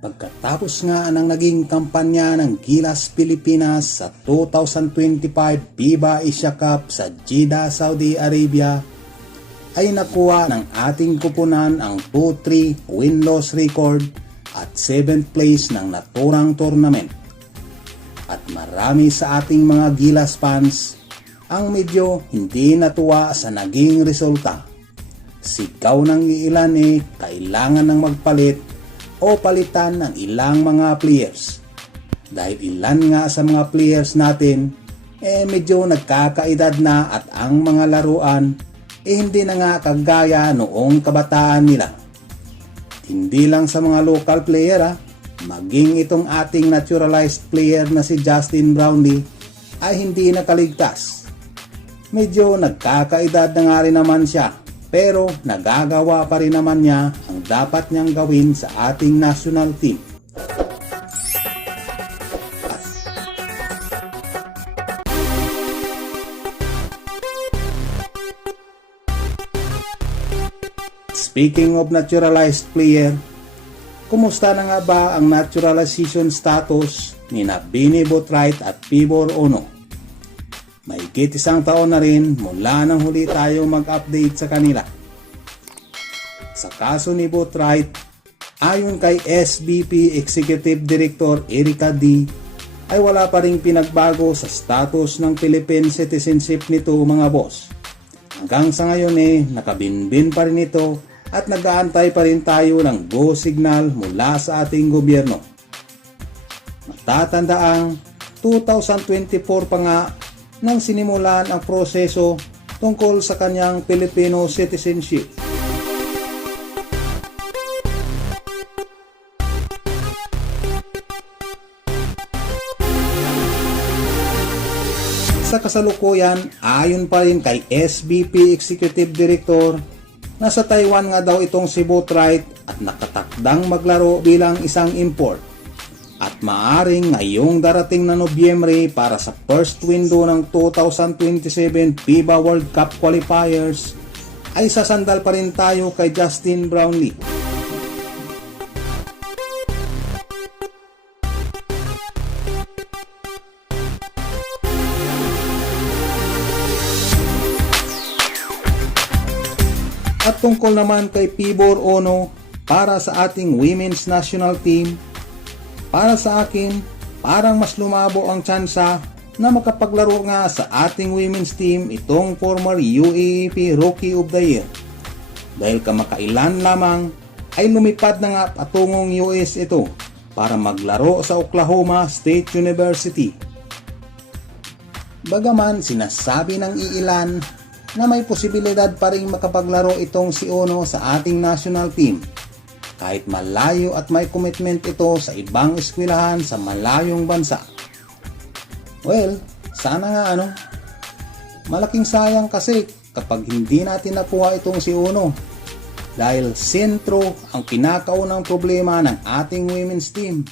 Pagkatapos nga ng naging kampanya ng Gilas Pilipinas sa 2025 FIBA Asia Cup sa Jeddah, Saudi Arabia, ay nakuha ng ating kupunan ang 2-3 win-loss record at 7th place ng naturang tournament. At marami sa ating mga Gilas fans ang medyo hindi natuwa sa naging resulta. Sigaw ng ilan kailangan ng magpalit o palitan ng ilang mga players. Dahil ilan nga sa mga players natin medyo nagkakaedad na at ang mga laruan hindi na nga kagaya noong kabataan nila. Hindi lang sa mga local player maging itong ating naturalized player na si Justin Brownlee ay hindi nakaligtas. Medyo nagkakaedad na nga rin naman siya, pero nagagawa pa rin naman niya ang dapat niyang gawin sa ating national team. Speaking of naturalized player, kumusta na nga ba ang naturalization status ni Bini Boatwright at Pibor Ono? Mahigit isang taon na rin mula nang huli tayo mag-update sa kanila. Sa kaso ni Boatwright, ayon kay SBP Executive Director Erica D, ay wala pa ring pinagbago sa status ng Philippine citizenship nito mga boss. Hanggang sa ngayon nakabinbin pa rin ito at nag-aantay pa rin tayo ng go signal mula sa ating gobyerno. Matatandaang 2024 pa nga nang sinimulan ang proseso tungkol sa kanyang Filipino citizenship. Sa kasalukuyan, ayon pa rin kay SBP Executive Director, nasa Taiwan nga daw itong si Boatwright at nakatakdang maglaro bilang isang import. At maaring ngayong darating na Nobyembre para sa first window ng 2027 FIBA World Cup qualifiers ay sasandal pa rin tayo kay Justin Brownlee. At tungkol naman kay Pibor Ono para sa ating women's national team, para sa akin, parang mas lumabo ang tsansa na makapaglaro nga sa ating women's team itong former UAAP Rookie of the Year. Dahil kamakailan lamang ay lumipad na nga patungong US ito para maglaro sa Oklahoma State University. Bagaman sinasabi ng iilan na may posibilidad pa rin makapaglaro itong si Ono sa ating national team. Kahit malayo at may commitment ito sa ibang eskwelahan sa malayong bansa. Well, sana nga malaking sayang kasi kapag hindi natin nakuha itong si Ono. Dahil sentro ang pinakaunang problema ng ating women's team.